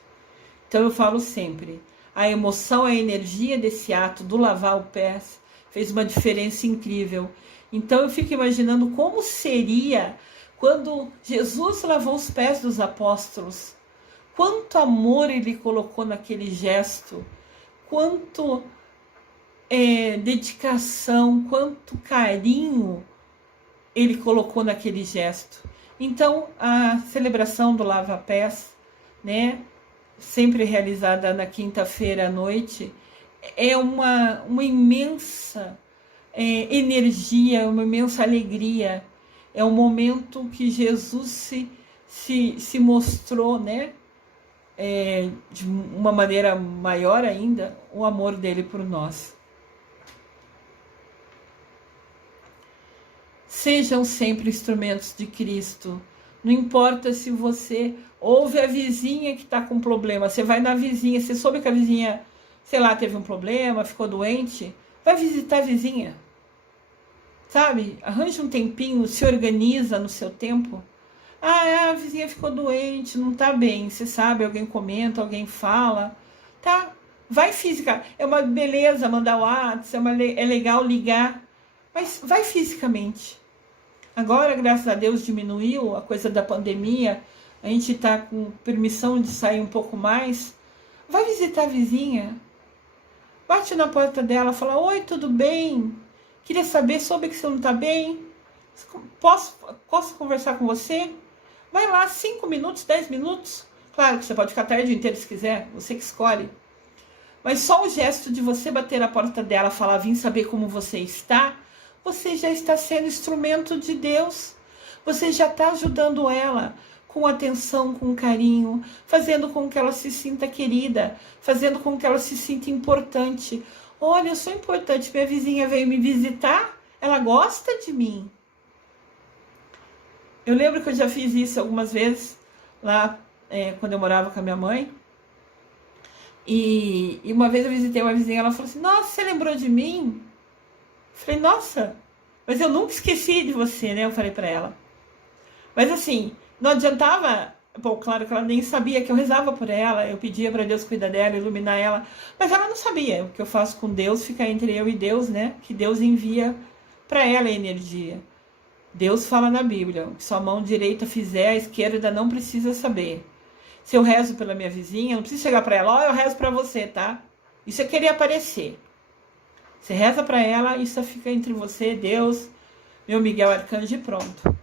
Então eu falo sempre, a emoção, a energia desse ato do lavar o pé fez uma diferença incrível. Então eu fico imaginando como seria quando Jesus lavou os pés dos apóstolos. Quanto amor ele colocou naquele gesto, quanto dedicação, quanto carinho ele colocou naquele gesto. Então, a celebração do lava-pés, né, sempre realizada na quinta-feira à noite, é uma imensa energia, uma imensa alegria. É um momento que Jesus se mostrou, né, de uma maneira maior ainda, o amor dele por nós. Sejam sempre instrumentos de Cristo. Não importa se você ouve a vizinha que está com problema, você vai na vizinha, você soube que a vizinha, sei lá, teve um problema, ficou doente, vai visitar a vizinha. Sabe? Arranja um tempinho, se organiza no seu tempo. A vizinha ficou doente, não tá bem, você sabe, alguém comenta, alguém fala, tá? Vai física, é uma beleza mandar o WhatsApp, é legal ligar, mas vai fisicamente. Agora, graças a Deus, diminuiu a coisa da pandemia, a gente tá com permissão de sair um pouco mais. Vai visitar a vizinha, bate na porta dela, fala, oi, tudo bem? Queria saber, soube que você não tá bem? Posso conversar com você? Vai lá, 5 minutos, 10 minutos. Claro que você pode ficar a tarde inteira se quiser, você que escolhe. Mas só o gesto de você bater na porta dela, falar, vim saber como você está, você já está sendo instrumento de Deus. Você já está ajudando ela com atenção, com carinho, fazendo com que ela se sinta querida, fazendo com que ela se sinta importante. Olha, eu sou importante, minha vizinha veio me visitar, ela gosta de mim. Eu lembro que eu já fiz isso algumas vezes, lá quando eu morava com a minha mãe. E uma vez eu visitei uma vizinha, ela falou assim, nossa, você lembrou de mim? Eu falei, nossa, mas eu nunca esqueci de você, né? Eu falei pra ela. Mas assim, não adiantava Bom, claro que ela nem sabia que eu rezava por ela, eu pedia para Deus cuidar dela, iluminar ela, mas ela não sabia. O que eu faço com Deus fica entre eu e Deus, né? Que Deus envia para ela a energia. Deus fala na Bíblia, o que sua mão direita fizer, a esquerda não precisa saber. Se eu rezo pela minha vizinha, não preciso chegar para ela, ó, eu rezo para você, tá? Isso é querer aparecer. Você reza para ela, isso fica entre você, Deus, meu Miguel Arcanjo e pronto.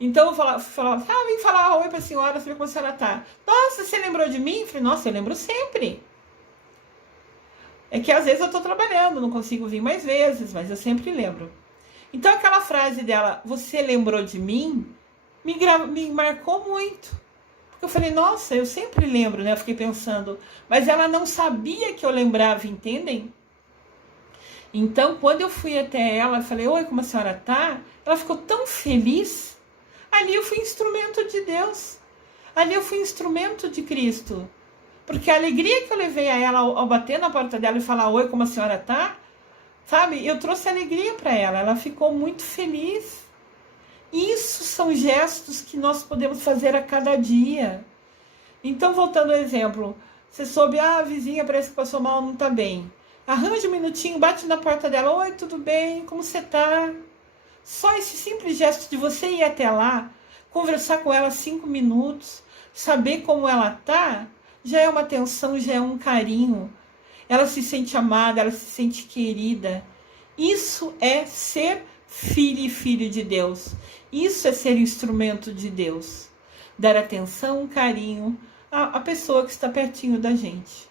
Então eu falava, vem falar oi pra senhora, saber como a senhora tá. Nossa, você lembrou de mim? Eu falei, nossa, eu lembro sempre. É que às vezes eu tô trabalhando, não consigo vir mais vezes, mas eu sempre lembro. Então aquela frase dela, você lembrou de mim, me marcou muito. Porque eu falei, nossa, eu sempre lembro, né? Eu fiquei pensando, mas ela não sabia que eu lembrava, entendem? Então, quando eu fui até ela, falei, oi, como a senhora tá? Ela ficou tão feliz. Ali eu fui instrumento de Deus. Ali eu fui instrumento de Cristo. Porque a alegria que eu levei a ela ao bater na porta dela e falar, oi, como a senhora tá? Sabe, eu trouxe alegria para ela. Ela ficou muito feliz. Isso são gestos que nós podemos fazer a cada dia. Então, voltando ao exemplo, você soube, a vizinha parece que passou mal, não tá bem. Arranja um minutinho, bate na porta dela. Oi, tudo bem? Como você tá? Só esse simples gesto de você ir até lá, conversar com ela 5 minutos, saber como ela tá, já é uma atenção, já é um carinho. Ela se sente amada, ela se sente querida. Isso é ser filho e filho de Deus. Isso é ser instrumento de Deus. Dar atenção, carinho à pessoa que está pertinho da gente.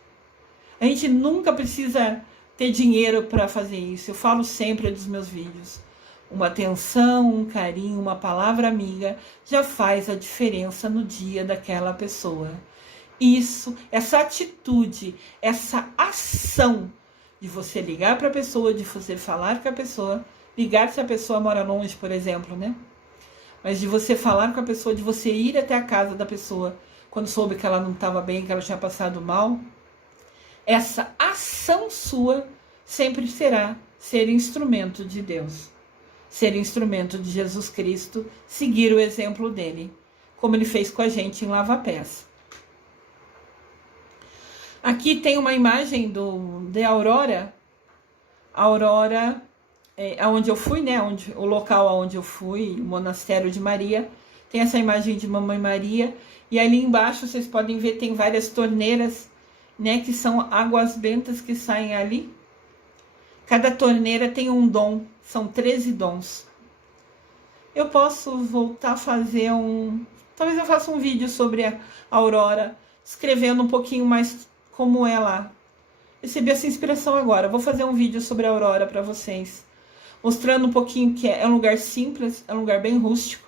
A gente nunca precisa ter dinheiro para fazer isso. Eu falo sempre dos meus vídeos. Uma atenção, um carinho, uma palavra amiga já faz a diferença no dia daquela pessoa. Isso, essa atitude, essa ação de você ligar para a pessoa, de você falar com a pessoa, ligar se a pessoa mora longe, por exemplo, né? Mas de você falar com a pessoa, de você ir até a casa da pessoa quando soube que ela não estava bem, que ela tinha passado mal. Essa ação sua sempre será ser instrumento de Deus, ser instrumento de Jesus Cristo, seguir o exemplo dele, como ele fez com a gente em Lava-Pés. Aqui tem uma imagem de Aurora. Aurora é onde eu fui, né? O local aonde eu fui, o Monastério de Maria. Tem essa imagem de Mamãe Maria. E ali embaixo vocês podem ver, tem várias torneiras, né, que são águas bentas que saem ali. Cada torneira tem um dom, são 13 dons. Eu posso voltar a fazer talvez eu faça um vídeo sobre a Aurora, escrevendo um pouquinho mais como ela. Recebi essa inspiração agora. Vou fazer um vídeo sobre a Aurora para vocês, mostrando um pouquinho que é um lugar simples, é um lugar bem rústico,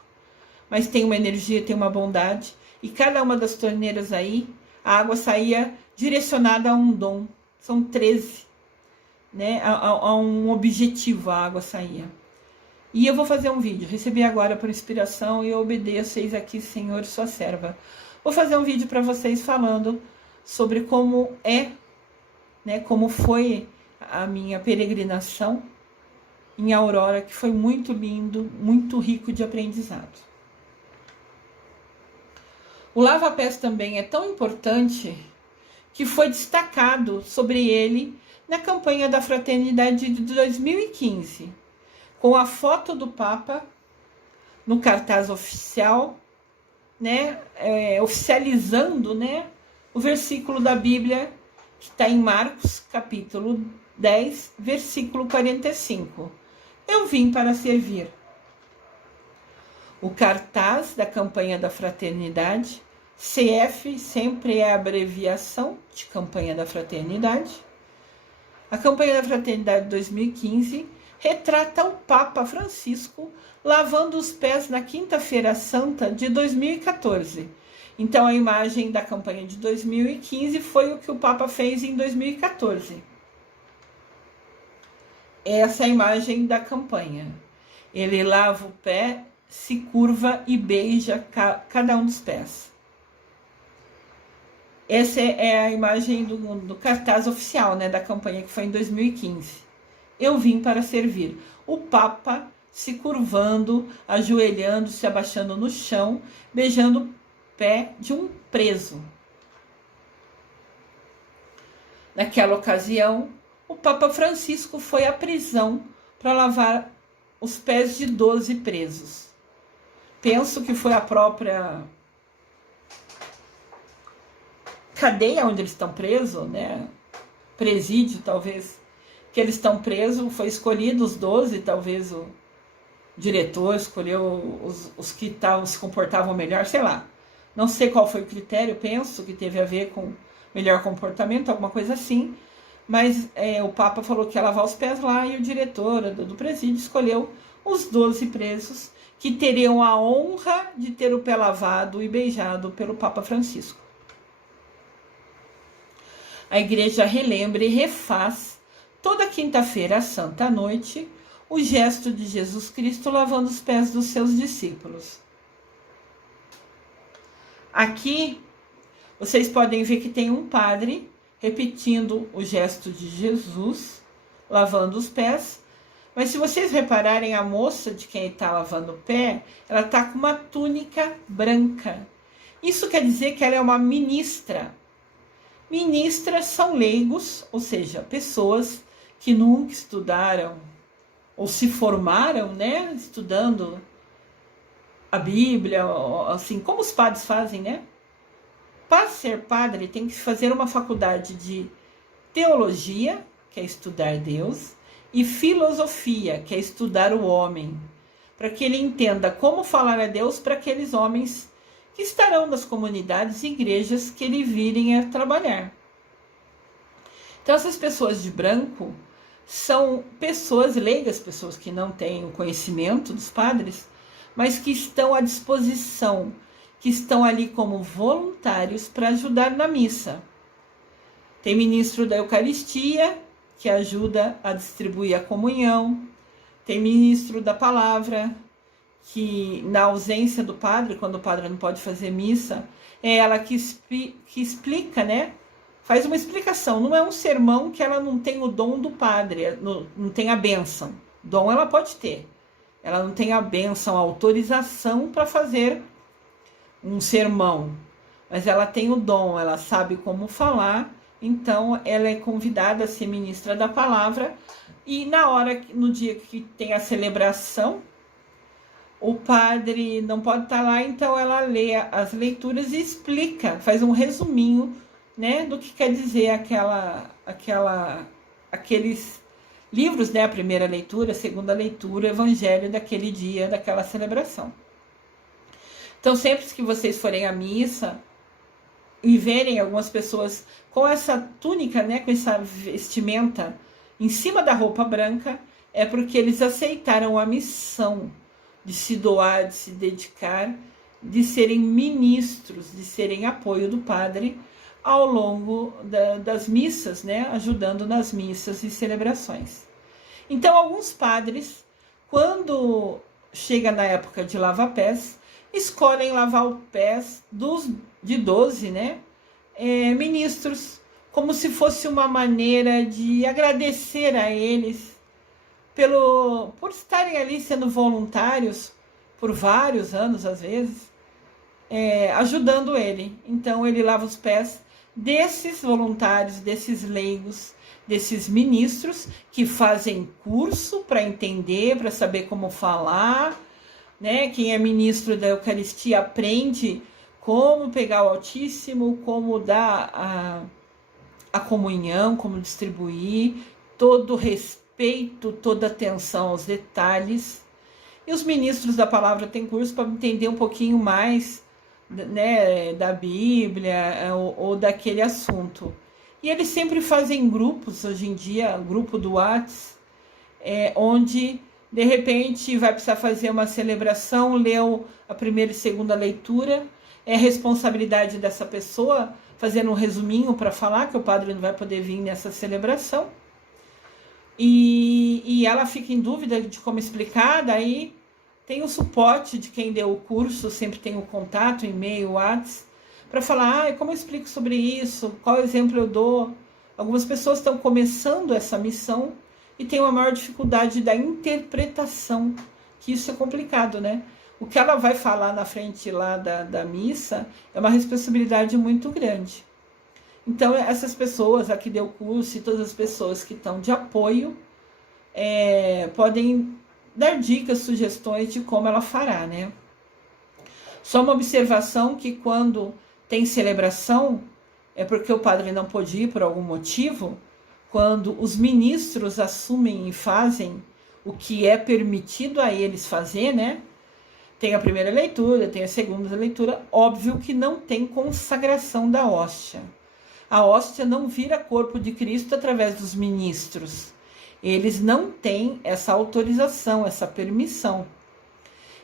mas tem uma energia, tem uma bondade. E cada uma das torneiras aí, a água saía direcionada a um dom. São 13, né? A um objetivo a água saía. E eu vou fazer um vídeo. Recebi agora por inspiração e eu obedeço, eis aqui, Senhor, sua serva. Vou fazer um vídeo para vocês falando sobre como é, né? Como foi a minha peregrinação em Aurora, que foi muito lindo, muito rico de aprendizado. O Lava-Pés também é tão importante que foi destacado sobre ele na campanha da Fraternidade de 2015, com a foto do Papa no cartaz oficial, né, oficializando, né, o versículo da Bíblia que está em Marcos, capítulo 10, versículo 45. Eu vim para servir. O cartaz da campanha da Fraternidade, CF sempre é a abreviação de Campanha da Fraternidade. A Campanha da Fraternidade 2015 retrata o Papa Francisco lavando os pés na Quinta-feira Santa de 2014. Então a imagem da campanha de 2015 foi o que o Papa fez em 2014. Essa é a imagem da campanha. Ele lava o pé, se curva e beija cada um dos pés. Essa é a imagem do cartaz oficial, né, da campanha que foi em 2015. Eu vim para servir. O Papa se curvando, ajoelhando, se abaixando no chão, beijando pé de um preso. Naquela ocasião, o Papa Francisco foi à prisão para lavar os pés de 12 presos. Penso que foi a própria cadeia onde eles estão presos, né? Presídio, talvez, que eles estão presos, foi escolhido os 12, talvez o diretor escolheu os que se comportavam melhor, sei lá. Não sei qual foi o critério, penso que teve a ver com melhor comportamento, alguma coisa assim. Mas o Papa falou que ia lavar os pés lá e o diretor do presídio escolheu os 12 presos que teriam a honra de ter o pé lavado e beijado pelo Papa Francisco. A igreja relembra e refaz toda quinta-feira à Santa Noite o gesto de Jesus Cristo lavando os pés dos seus discípulos. Aqui vocês podem ver que tem um padre repetindo o gesto de Jesus lavando os pés, mas se vocês repararem, a moça de quem está lavando o pé, ela está com uma túnica branca. Isso quer dizer que ela é uma ministra. Ministras são leigos, ou seja, pessoas que nunca estudaram ou se formaram, né, estudando a Bíblia, assim, como os padres fazem, né? Para ser padre, tem que fazer uma faculdade de teologia, que é estudar Deus, e filosofia, que é estudar o homem, para que ele entenda como falar a Deus para aqueles homens que estarão nas comunidades e igrejas que ele virem a trabalhar. Então, essas pessoas de branco são pessoas leigas, pessoas que não têm o conhecimento dos padres, mas que estão à disposição, que estão ali como voluntários para ajudar na missa. Tem ministro da Eucaristia, que ajuda a distribuir a comunhão. Tem ministro da Palavra, que na ausência do padre, quando o padre não pode fazer missa, é ela que explica, né? Faz uma explicação. Não é um sermão que ela não tem o dom do padre, não tem a bênção. Dom ela pode ter. Ela não tem a bênção, a autorização para fazer um sermão. Mas ela tem o dom, ela sabe como falar. Então, ela é convidada a ser ministra da palavra. E no dia que tem a celebração, o padre não pode estar lá, então ela lê as leituras e explica, faz um resuminho, né, do que quer dizer aqueles livros, né, a primeira leitura, a segunda leitura, o evangelho daquele dia, daquela celebração. Então, sempre que vocês forem à missa e verem algumas pessoas com essa túnica, né, com essa vestimenta em cima da roupa branca, é porque eles aceitaram a missão de se doar, de se dedicar, de serem ministros, de serem apoio do padre ao longo das missas, né, ajudando nas missas e celebrações. Então, alguns padres, quando chega na época de lavar pés, escolhem lavar os pés de 12, né, ministros, como se fosse uma maneira de agradecer a eles por estarem ali sendo voluntários por vários anos, às vezes, ajudando ele. Então, ele lava os pés desses voluntários, desses leigos, desses ministros que fazem curso para entender, para saber como falar, né? Quem é ministro da Eucaristia aprende como pegar o Altíssimo, como dar a comunhão, como distribuir, todo o respeito, toda atenção aos detalhes. E os ministros da palavra têm curso para entender um pouquinho mais, né, da Bíblia ou daquele assunto. E eles sempre fazem grupos, hoje em dia, grupo do WhatsApp, onde de repente vai precisar fazer uma celebração, leu a primeira e segunda leitura, é responsabilidade dessa pessoa fazer um resuminho para falar que o padre não vai poder vir nessa celebração. E ela fica em dúvida de como explicar, daí tem o suporte de quem deu o curso, sempre tem o contato, e-mail, WhatsApp, para falar, como eu explico sobre isso, qual exemplo eu dou. Algumas pessoas estão começando essa missão e tem uma maior dificuldade da interpretação, que isso é complicado, né? o que ela vai falar na frente lá da missa é uma responsabilidade muito grande. Então, essas pessoas, a que deu curso e todas as pessoas que estão de apoio, podem dar dicas, sugestões de como ela fará, né? Só uma observação que quando tem celebração, é porque o padre não pôde ir por algum motivo, quando os ministros assumem e fazem o que é permitido a eles fazer, né? Tem a primeira leitura, tem a segunda leitura, óbvio que não tem consagração da hóstia. A hóstia não vira corpo de Cristo através dos ministros. Eles não têm essa autorização, essa permissão.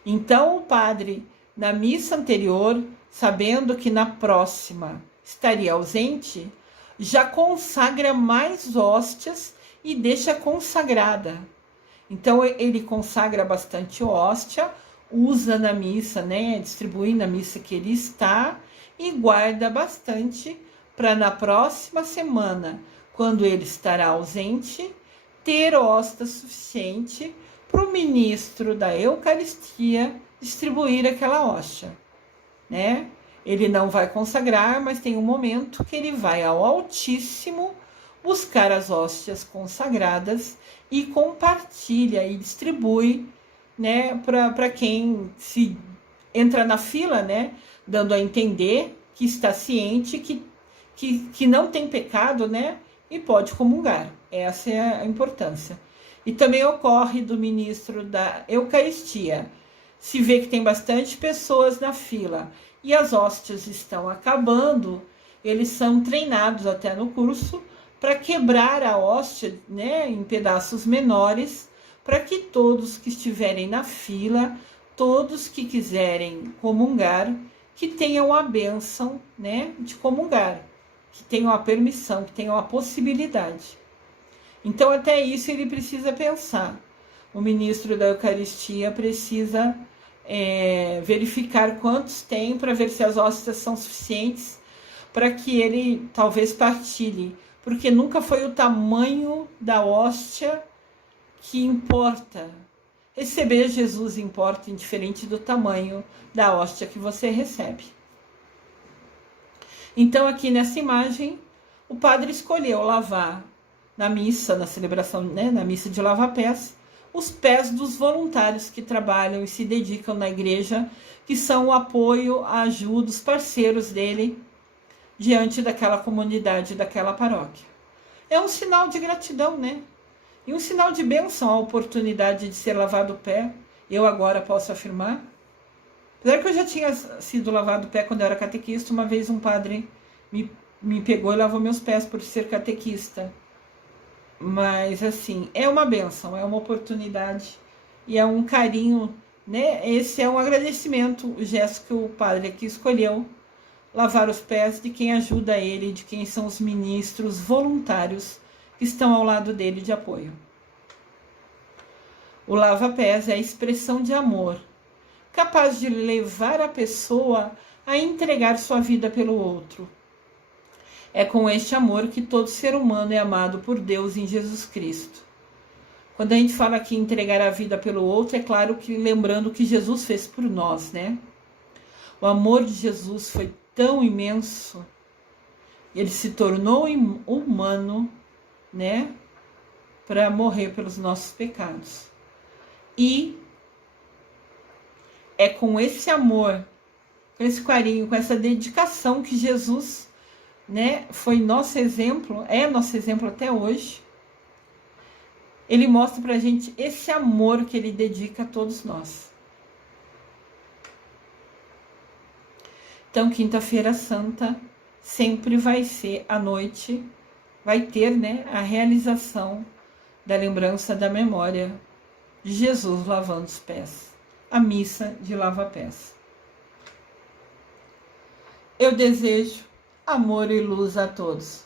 Então o padre, na missa anterior, sabendo que na próxima estaria ausente, já consagra mais hóstias e deixa consagrada. Então ele consagra bastante hóstia, usa na missa, né, distribui na missa que ele está e guarda bastante para na próxima semana, quando ele estará ausente, ter hóstia suficiente para o ministro da Eucaristia distribuir aquela hóstia, né? Ele não vai consagrar, mas tem um momento que ele vai ao Altíssimo buscar as hóstias consagradas e compartilha e distribui, né, para quem se entra na fila, né, dando a entender que está ciente que não tem pecado, né, e pode comungar. Essa é a importância. E também ocorre do ministro da Eucaristia. Se vê que tem bastante pessoas na fila e as hóstias estão acabando, eles são treinados até no curso para quebrar a hóstia, né, em pedaços menores, para que todos que estiverem na fila, todos que quiserem comungar, que tenham a bênção, né, de comungar, que tenham a permissão, que tenham a possibilidade. Então, até isso ele precisa pensar. O ministro da Eucaristia precisa verificar quantos tem para ver se as hóstias são suficientes para que ele talvez partilhe, porque nunca foi o tamanho da hóstia que importa. Receber Jesus importa, indiferente do tamanho da hóstia que você recebe. Então, aqui nessa imagem, o padre escolheu lavar na missa, na celebração, né, na missa de lava-pés, os pés dos voluntários que trabalham e se dedicam na igreja, que são o apoio, a ajuda, os parceiros dele diante daquela comunidade, daquela paróquia. É um sinal de gratidão, né? E um sinal de bênção a oportunidade de ser lavado o pé. Eu agora posso afirmar. Apesar que eu já tinha sido lavado o pé quando eu era catequista, uma vez um padre me pegou e lavou meus pés por ser catequista. Mas, assim, é uma bênção, é uma oportunidade e é um carinho, né? Esse é um agradecimento, o gesto que o padre aqui escolheu, lavar os pés de quem ajuda ele, de quem são os ministros voluntários que estão ao lado dele de apoio. O lava-pés é a expressão de amor, capaz de levar a pessoa a entregar sua vida pelo outro. É com este amor que todo ser humano é amado por Deus em Jesus Cristo. Quando a gente fala aqui entregar a vida pelo outro, é claro que lembrando o que Jesus fez por nós, né? O amor de Jesus foi tão imenso, ele se tornou humano, né? Para morrer pelos nossos pecados. E é com esse amor, com esse carinho, com essa dedicação que Jesus, né, foi nosso exemplo, é nosso exemplo até hoje. Ele mostra pra gente esse amor que ele dedica a todos nós. Então, Quinta-feira Santa sempre vai ser à noite, vai ter, né, a realização da lembrança da memória de Jesus lavando os pés, a missa de lava-pés. Eu desejo amor e luz a todos.